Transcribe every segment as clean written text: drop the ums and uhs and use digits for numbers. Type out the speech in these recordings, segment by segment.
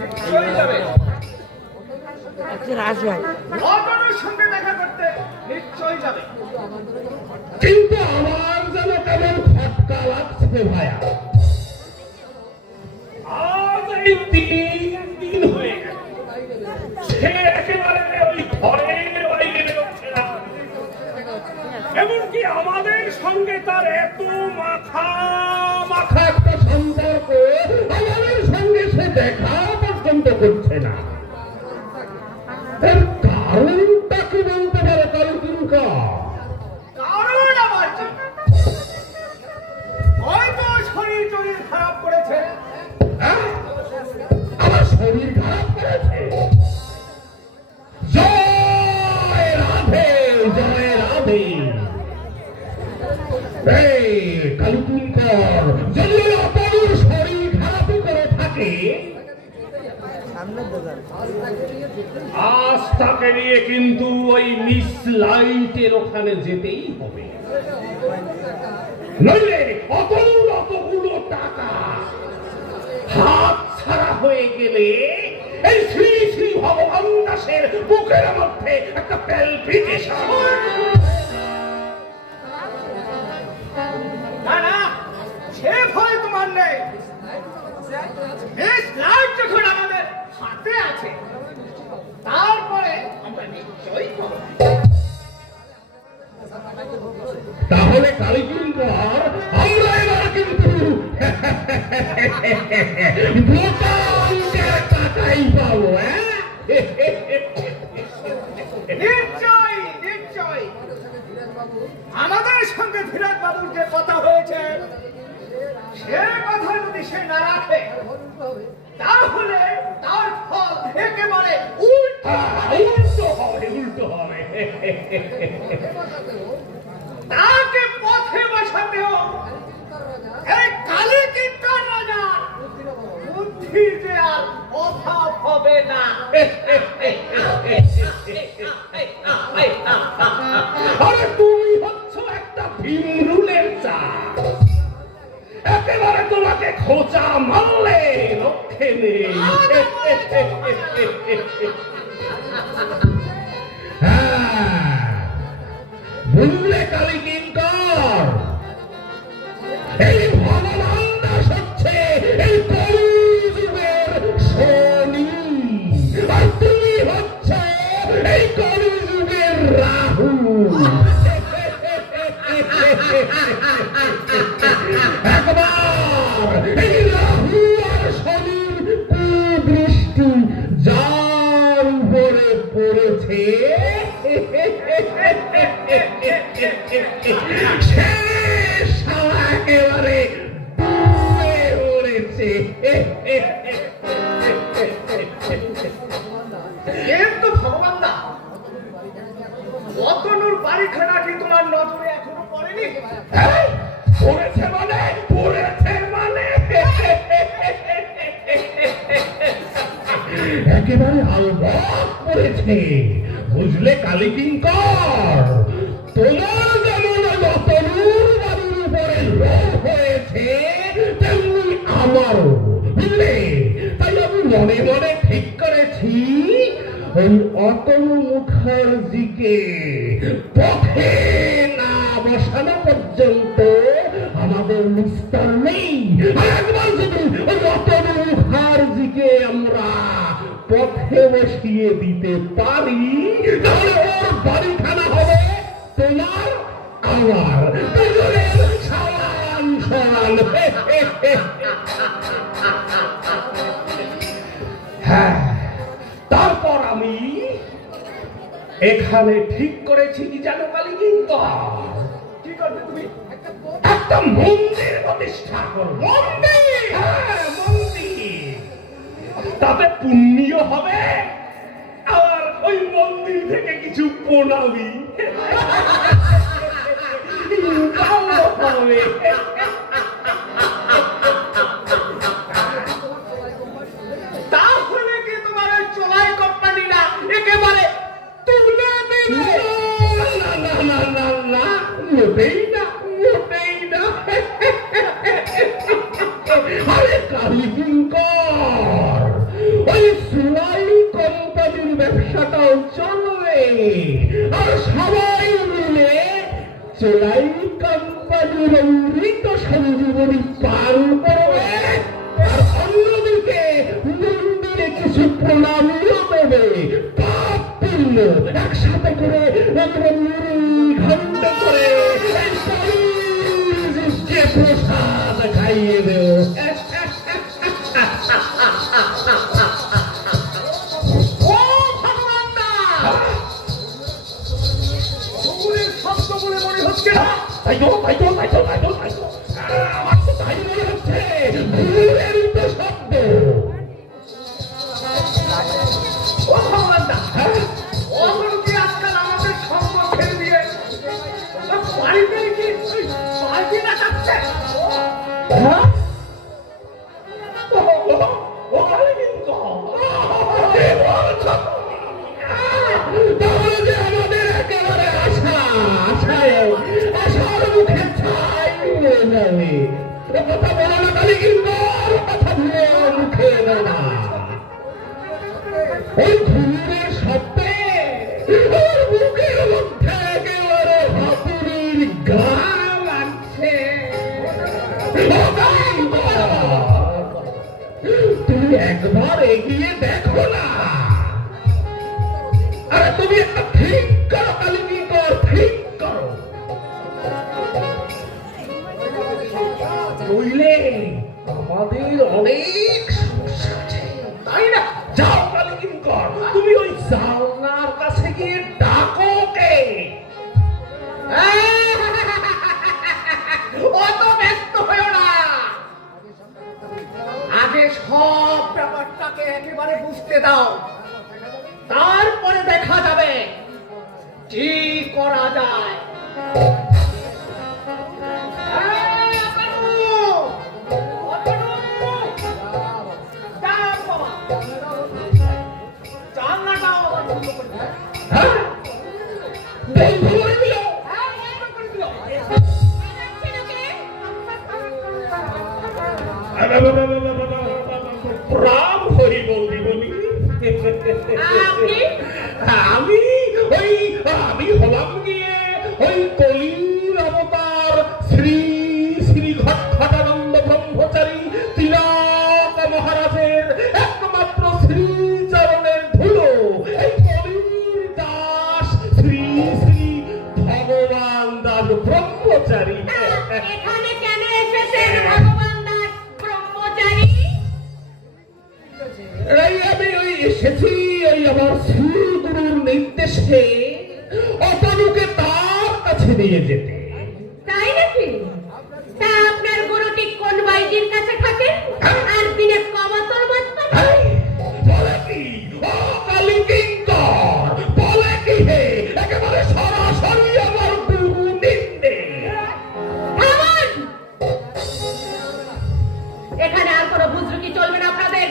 নিশ্চয়ই যাবে। অতনুর সঙ্গে দেখা করতে নিশ্চয়ই যাবে। কিন্তু আমার যেন কেমন খটকা লাগছে ভাইয়া। আজ এই 3 দিন হয়ে গেল, সে একেবারে ওই ঘরের বাইরে বেরোচ্ছে না। এমনকি আমাদের সঙ্গে তার এত মাথা মাথা একটা সম্পর্ক আমাদের সঙ্গে সে দেখা পর্যন্ত করছে না। এর কারণটা কি বলতে পারে কালকিঙ্কর? কারণ আমার জন্য হয়তো শরীর টরীর খারাপ করেছে। হ্যাঁ? আমার শরীর খারাপ করেছে। জয় রাধে, জয় রাধে। এই কালকিঙ্কর যদি অপরের শরীর খারাপই করে থাকে, আজ তাকে নিয়ে কিন্তু ওই মিস লাইটের ওখানে যেতেই হবে, নইলে অতগুলো টাকা হাত ছাড়া হয়ে গেলে এই শ্রী শ্রী ভগবান দাসের বুকের মধ্যে একটা প্যালপিটেশন। না না, সে ভয় তোমার নেই। এই স্লাইড যখন আমাদের হাতে আছে, তারপরে আমরা নিশ্চয়ই পাবো। তাহলে কালকিঙ্কর আমরা এবার কিন্তু বোতামদের টাকাই পাবো। নিশ্চয়ই নিশ্চয়ই আমাদের সঙ্গে ধীরাজ বাবুর যে কথা হয়েছে, সে কথা যদি সে না রাখে, তাহলে তার ফল একেবারে উল্টো উল্টো হবে। তাকে পথে বসাতেও এই কালীকিঙ্কর রাজা বুদ্ধি যে আর অভাব হবে না। আরে তুমি হচ্ছ একটা ভীমরুলের চাল, একেবারে তোমাকে খোঁচা মারলে রক্ষে নেই। হ্যাঁ, বুঝলে কালীকিঙ্কর, এই ভগবান দাস হচ্ছে এই কলিযুগের শনি, আর তুমি হচ্ছ এই কলিযুগের রাহু। একবার এই রাহু আর শনির কুদৃষ্টি যার উপরে পড়েছে, সে শালা একেবারে ডুবে উড়েছে। কিন্তু ভগবান দা, অতনুর বাড়িখানা কি তোমার নজরে এখনো পড়েনি? এই, পড়েছে মানে একেবারে আলবাত পড়েছে। বুঝলে কালীকিঙ্কর, তোমার যেমন অতনুর বাড়ির উপরে লোভ হয়েছে, তেমনি আমারও, বুঝলে? তাই আমি মনে মনে ঠিক করেছি, ওই অতনু মুখার্জিকে পথে না বসানো পর্যন্ত আমাদের নিস্তার নেই। আর একবার যদি ওই অতনু মুখার্জিকে আমরা পথে বসিয়ে দিতে পারি, তাহলে ওর বাড়িখানা হবে তোমার আমার, দুজনের সমান সমান। হ্যাঁ, তারপর আমি এখানে ঠিক করেছি কি জানো কালীকিঙ্কর? কি করবে তুমি? একটা মন্দির প্রতিষ্ঠা করব। মন্দির? হ্যাঁ, মন্দির। তাতে পুণ্য হবে, আর ওই মন্দির থেকে কিছু প্রণামী হবে। তাহলে কি তোমার ওই চোলাই কোম্পানিটা একেবারে তুলে দিলে? না না না না না, মোটেই না, মোটেই না। আরে কালীকিঙ্কর, ওই ব্যবসাটাও চলবে আর সবাই মিলে চোলাই কোম্পানির অমৃত সঞ্জীবনী পান করবে আর অন্যদিকে মন্দিরে কিছু প্রণামীও দেবে পাপ পুণ্য একসাথে করে ঘন্ট করে যে প্রসাদ খাইয়ে দেব। ও ভগবান দাস, কুকুরের শব্দ বলে মনে হচ্ছে না। তাই তো আমার তো তাই মনে হচ্ছে ঘুরের তো শব্দ। ও ভগবান দাস, অতনুকে আজকাল আমাদের সম্মুখে দিয়ে বাড়িতে কি পার্টি নাচাচ্ছে? হ্যাঁ? তাহলে যে আমাদের একেবারে আশার মুখে ছাই হয়ে যাবে। ও কথা বলো না তাহলে কিন্তু কথা ভুলে মুখে এলো না। ওই ঘুমের শব্দে ওর বুকের মধ্যে একেবারে হাতুড়ির গা লাগছে। তুমি একবার এগিয়ে দেখো না। আরে তুমি একটা ঠিক করো কালিনী কর, ঠিক করো নইলে আমাদের অনেক সমস্যা আছে, তাই না? যাও কালিনী কর, তুমি ওই জানলার কাছে গিয়ে ডাকো কে। অত ব্যস্ত হয়েও না, আগে সব ব্যাপারটাকে একেবারে বুঝতে দাও, তারপরে দেখা যাবে কি করা যায়। এই, অতনু! অতনু! যাও বাবা, জানলাটা আবার বন্ধ করে দাও। হ্যাঁ? বন্ধু করে দিল। হ্যাঁ, বন্ধ করে দিও। প্রাণ হরি বৌদি বলি আমি হলাম গিয়ে ওই কলির অবতার শ্রী শ্রী ঘটঘটানন্দ ব্রহ্মচারী তিলক মহারাজের একমাত্র শ্রীচরণের ধুলো, এই কলির দাস শ্রী শ্রী ভগবান দাস ব্রহ্মচারী। এখানে কেন এসেছেন ভগবান দাস ব্রহ্মচারী? আমি ওই এসেছি ওই আমার শ্রীগুরুর নির্দেশে অতনুকে তার কাছে নিয়ে যেতে। তাই নাকি? তা আপনার গুরু ঠিক কোন বাইজির কাছে থাকেন আর দিনে কবতর মাত্র? এই, বলে কি ও কালিকিঙ্কর, বলে কি হে একেবারে সরাসরি আমার গুরু নিন্দে। থামুন! এখানে আর কোনো বুজরুকি চলবে না আপনাদের।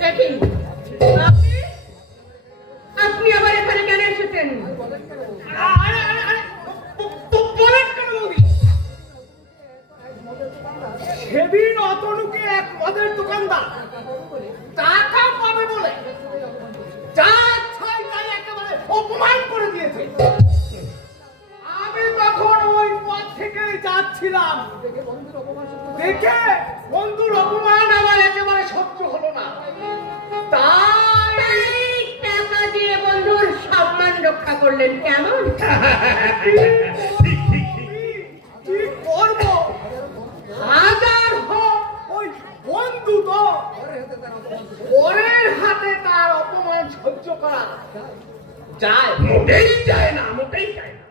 দেখি, আপনি আবার এখানে কেন এসেছেন? আরে আরে আরে, বলেন কেন বৌদি? সেদিন অতনুকে এক মদের দোকানদার টাকা পাবে বলে যা ছয় তাই একেবারে অপমান করে দিয়েছে। আমি তখন ওই পথ থেকে যাচ্ছিলাম, দেখে বন্ধুর অপমান আমার একেবারে সহ্য হলো না, তাই তাই টাকা দিয়ে বন্ধুর সম্মান রক্ষা করলেন কেমন? কি করবো? হাজার হোক ওই বন্ধু তো পরের হাতে তার অপমান সহ্য করা যায়? মোটেই যায় না, মোটেই যায় না।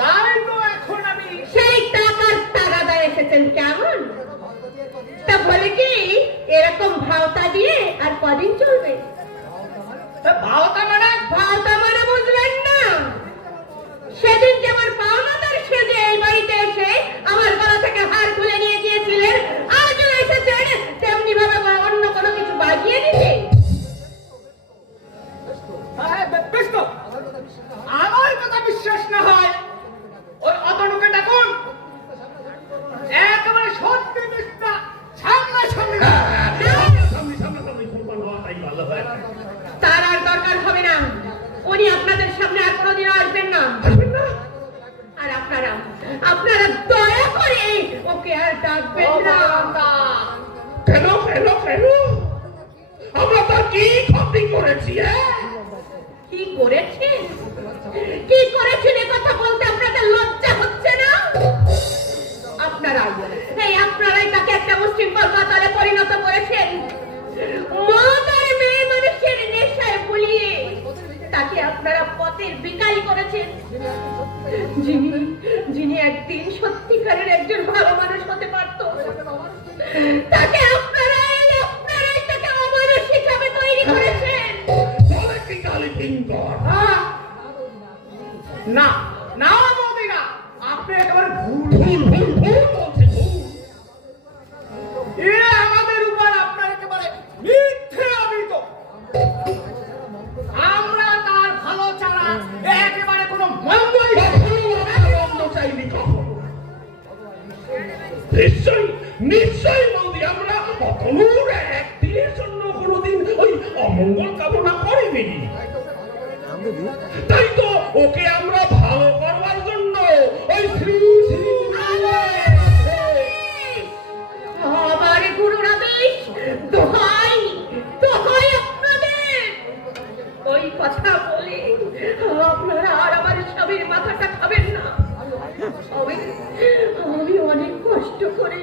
তাই তো এখন আমি সেই টাকার তাগাদায় এসেছেন কেমন? তা বলে কি এরকম ভাওতা দিয়ে আর কদিন চলবে? ভাওতা মানে ভাওতা মানে বুঝলেন না? সেদিন যেমন পাওনাদার সেজে এই বাড়িতে এসে আমার গলা থেকে হার খুলে নিয়ে গিয়েছিলেন, আজও এসেছেন তেমনি ভাবে অন্য কোনো কিছু বাজিয়ে দিতে। বেশ তো, আমার কথা বিশ্বাস না হয় ওই অতনুকে ডাকুন, একেবারে সত্যি মিথ্যা সামনাসামনি। ডাকবেন না। কেন কেন কেন আমরা তার কি ক্ষতি করেছি? কি করেছেন? কি করেছেন এ কথা বলতে আপনাদের লজ্জা হচ্ছে না? আপনারাই তাকে একটা মুশৃঙ্খল কাতারে পরিণত করেছেন। মতার মেয়ে মানুষের নেশায় ভুলিয়ে তাকে আপনারা পথের ভিখারি করেছেন। যিনি একদিন সত্যিকারের একজন ভালো মানুষ হতে পারত, তাকে আপনারাই তাকে অমানুষ হিসাবে তৈরি করেছেন। না না বৌদি না, আপনি একেবারে ভুল বলছে ভুল। এ আমাদের উপর আপনার একেবারে মিথ্যে অভিযোগ। আমরা তার ভালো ছাড়া একেবারে কোনো মন্দই মন্দ চাইনি কখনো। নিশ্চয়ই নিশ্চয়ই বৌদি, আমরা অতনুর একদিনের জন্য কোনোদিন ওই অমঙ্গল কামনা করিনি। তাই তো ওকে আমরা ভালো করবার জন্য ওই শ্রী শ্রী আমার গুরু রমেশ, দোহাই দোহাই আপনাদের, ওই কথা বলে আপনারা আর আমার স্বামীর মাথাটা খাবেন না। আমি অনেক কষ্ট করে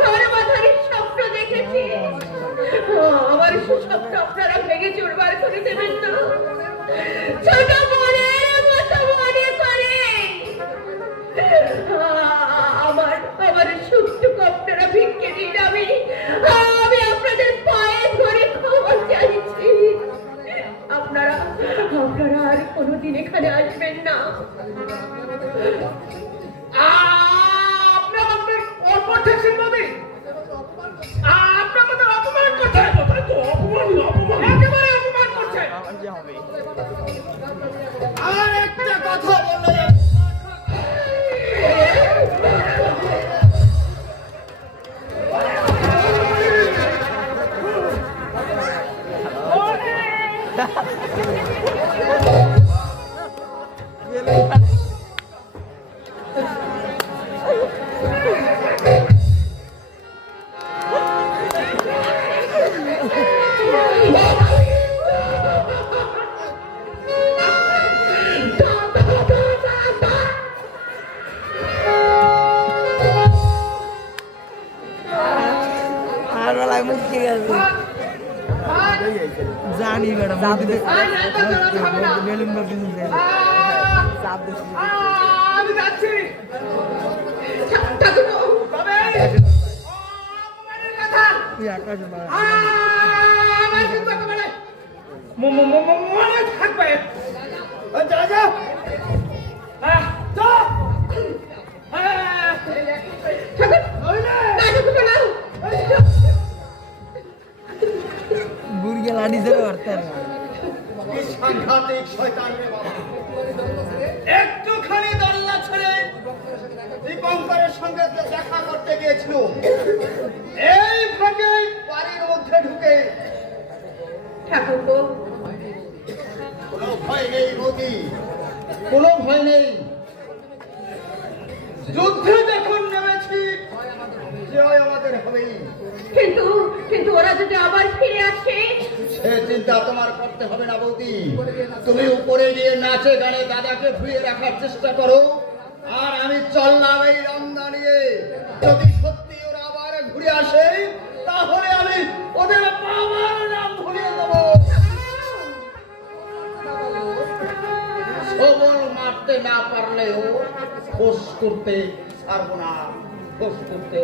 ঘর বাঁধার স্বপ্ন দেখেছি। আমার স্বপ্ন আপনারা ভেঙে চুরমার করে দেবেন না। ছোট বোনের মতো মনে করে আমার সুখটুকু আপনারা ভিক্ষে দিন। আমি আপনাদের পায়ে ধরে ক্ষমা চাইছি। আপনারা আর কোনোদিন এখানে আসবেন না। আপনি আমাদের অপমান ঠেকছেন বৌদি, আপনি আমাদের অপমান করছেন, কোথায় তো অপমান অপমান একেবারে অপমান করছেন। আর একটা কথা বললে জানি ম্যাডাম বেলুন আমি যাচ্ছি, তবে অপমানের কথা আমার কিন্তু একেবারে মনে থাকবে। যা যা বুড়িয়া লাঠি ধরে পারতেন সাংঘাতিক শয়তান রে বাবা। একটুখানি দল্লা ছেড়ে দীপঙ্করের সঙ্গে দেখা করতে গিয়েছিল, এই ভাগে বাড়ির মধ্যে ঢুকে ঠাকুরপো, কোনো ভয় নেই মোদি, কোনো ভয় নেই। যুদ্ধে যখন নেমেছি জয় আমাদের হবেই। কিন্তু ওরা যদি আবার ফিরে আসে, সে চিন্তা তোমার করতে হবে না বৌদি। তুমি উপরে গিয়ে নাচে গানে দাদাকে ধুয়ে রাখার চেষ্টা করো, আর আমি চললাম এই রমদা নিয়ে। যদি সত্যি ওরা আবার ঘুরে আসে, তাহলে আমি ওদের বাবার নাম ভুলিয়ে দেবো। সবল মারতে না পারলেও খোঁজ করতে পারবো না, খোঁজ করতে